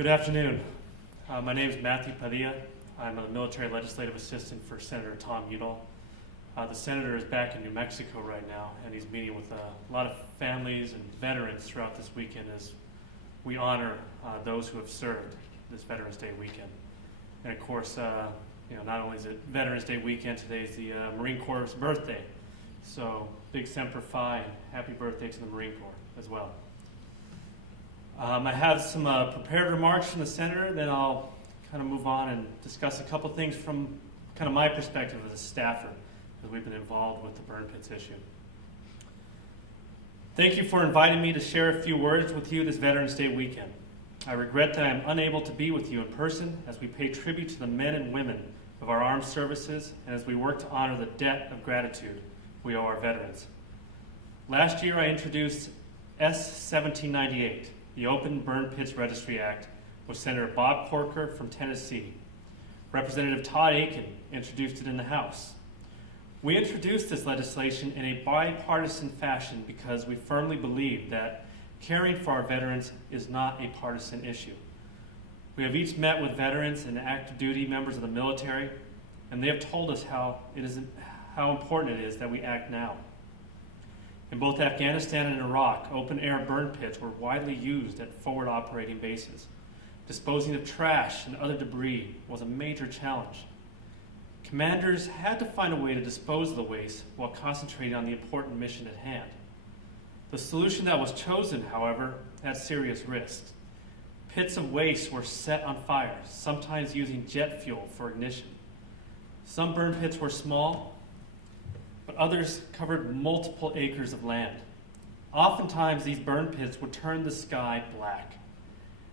Good afternoon. My name is Matthew Padilla. I'm a military legislative assistant for Senator Tom Udall. The senator is back in New Mexico right now, and he's meeting with a lot of families and veterans throughout this weekend as we honor those who have served this Veterans Day weekend. And of course, not only is it Veterans Day weekend, today is the Marine Corps' birthday. So big Semper Fi and happy birthday to the Marine Corps as well. I have some prepared remarks from the senator, then I'll kind of move on and discuss a couple things from kind of my perspective as a staffer, as we've been involved with the burn pits issue. Thank you for inviting me to share a few words with you this Veterans Day weekend. I regret that I am unable to be with you in person as we pay tribute to the men and women of our armed services and as we work to honor the debt of gratitude we owe our veterans. Last year I introduced S-1798, the Open Burn Pits Registry Act, with Senator Bob Corker from Tennessee. Representative Todd Akin introduced it in the House. We introduced this legislation in a bipartisan fashion because we firmly believe that caring for our veterans is not a partisan issue. We have each met with veterans and active duty members of the military, and they have told us how important it is that we act now. In both Afghanistan and Iraq, open-air burn pits were widely used at forward operating bases. Disposing of trash and other debris was a major challenge. Commanders had to find a way to dispose of the waste while concentrating on the important mission at hand. The solution that was chosen, however, had serious risks. Pits of waste were set on fire, sometimes using jet fuel for ignition. Some burn pits were small, but others covered multiple acres of land. Oftentimes, these burn pits would turn the sky black.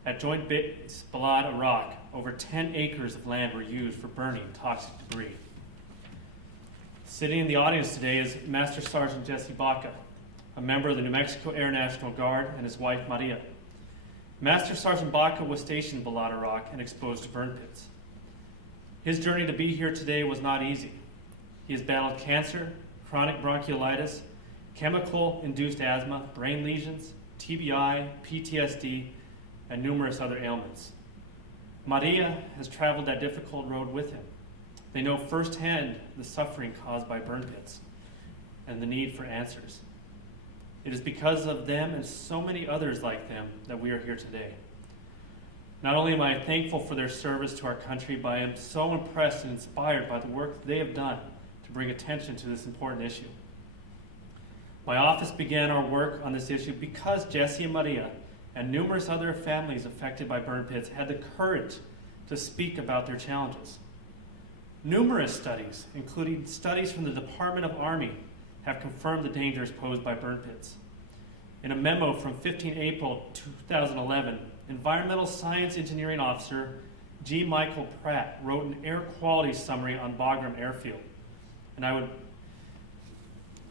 At Joint Base Balad, Iraq, over 10 acres of land were used for burning toxic debris. Sitting in the audience today is Master Sergeant Jesse Baca, a member of the New Mexico Air National Guard, and his wife, Maria. Master Sergeant Baca was stationed in Balad, Iraq, and exposed to burn pits. His journey to be here today was not easy. He has battled cancer, chronic bronchiolitis, chemical-induced asthma, brain lesions, TBI, PTSD, and numerous other ailments. Maria has traveled that difficult road with him. They know firsthand the suffering caused by burn pits and the need for answers. It is because of them and so many others like them that we are here today. Not only am I thankful for their service to our country, but I am so impressed and inspired by the work they have done to bring attention to this important issue. My office began our work on this issue because Jesse and Maria and numerous other families affected by burn pits had the courage to speak about their challenges. Numerous studies, including studies from the Department of Army, have confirmed the dangers posed by burn pits. In a memo from 15 April 2011, Environmental Science Engineering Officer G. Michael Pratt wrote an air quality summary on Bagram Airfield. And I would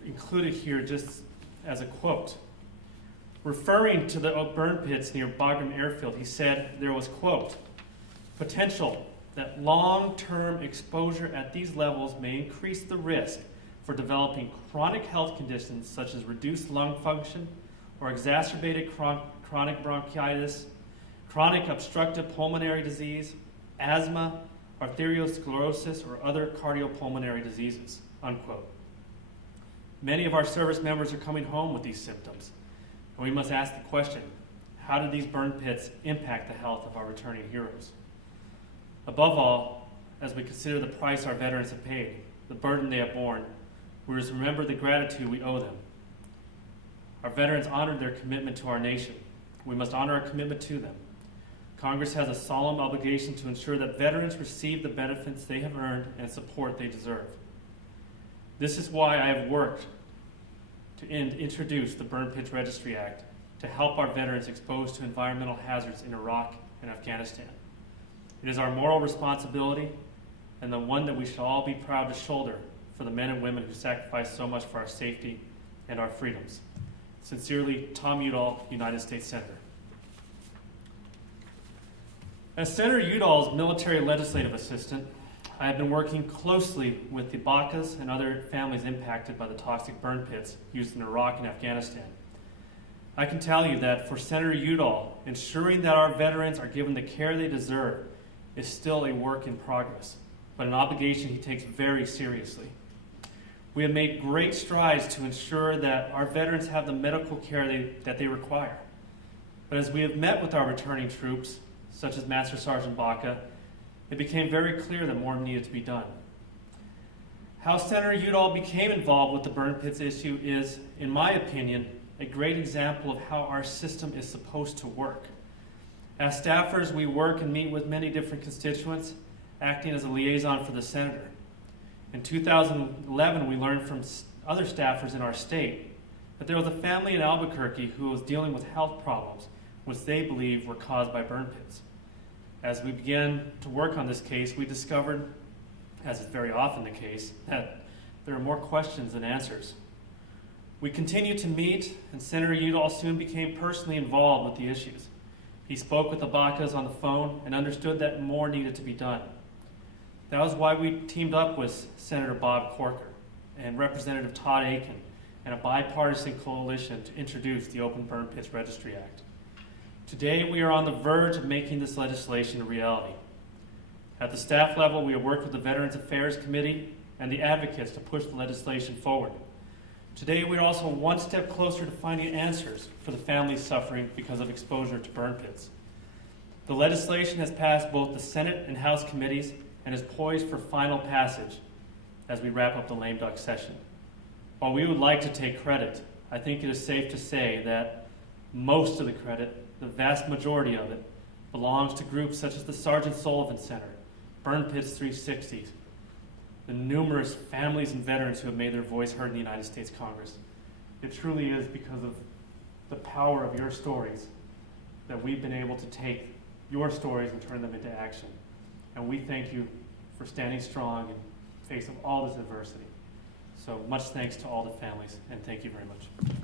include it here just as a quote. Referring to the burn pits near Bagram Airfield, he said there was, quote, potential that long-term exposure at these levels may increase the risk for developing chronic health conditions such as reduced lung function or exacerbated chronic bronchitis, chronic obstructive pulmonary disease, asthma, arteriosclerosis, or other cardiopulmonary diseases, unquote. Many of our service members are coming home with these symptoms, and we must ask the question, how do these burn pits impact the health of our returning heroes? Above all, as we consider the price our veterans have paid, the burden they have borne, we must remember the gratitude we owe them. Our veterans honored their commitment to our nation. We must honor our commitment to them. Congress has a solemn obligation to ensure that veterans receive the benefits they have earned and support they deserve. This is why I have worked to introduce the Burn Pits Registry Act to help our veterans exposed to environmental hazards in Iraq and Afghanistan. It is our moral responsibility and the one that we should all be proud to shoulder for the men and women who sacrifice so much for our safety and our freedoms. Sincerely, Tom Udall, United States Senator. As Senator Udall's military legislative assistant, I have been working closely with the Bacas and other families impacted by the toxic burn pits used in Iraq and Afghanistan. I can tell you that for Senator Udall, ensuring that our veterans are given the care they deserve is still a work in progress, but an obligation he takes very seriously. We have made great strides to ensure that our veterans have the medical care that they require. But as we have met with our returning troops, such as Master Sergeant Baca, it became very clear that more needed to be done. How Senator Udall became involved with the burn pits issue is, in my opinion, a great example of how our system is supposed to work. As staffers, we work and meet with many different constituents, acting as a liaison for the senator. In 2011, we learned from other staffers in our state that there was a family in Albuquerque who was dealing with health problems, which they believed were caused by burn pits. As we began to work on this case, we discovered, as is very often the case, that there are more questions than answers. We continued to meet, and Senator Udall soon became personally involved with the issues. He spoke with the Bacas on the phone and understood that more needed to be done. That was why we teamed up with Senator Bob Corker and Representative Todd Aiken and a bipartisan coalition to introduce the Open Burn Pits Registry Act. Today, we are on the verge of making this legislation a reality. At the staff level, we have worked with the Veterans Affairs Committee and the advocates to push the legislation forward. Today, we are also one step closer to finding answers for the families suffering because of exposure to burn pits. The legislation has passed both the Senate and House committees and is poised for final passage as we wrap up the lame duck session. While we would like to take credit, I think it is safe to say that most of the credit, the vast majority of it, belongs to groups such as the Sergeant Sullivan Center, Burn Pits 360, the numerous families and veterans who have made their voice heard in the United States Congress. It truly is because of the power of your stories that we've been able to take your stories and turn them into action. And we thank you for standing strong in the face of all this adversity. So much thanks to all the families, and thank you very much.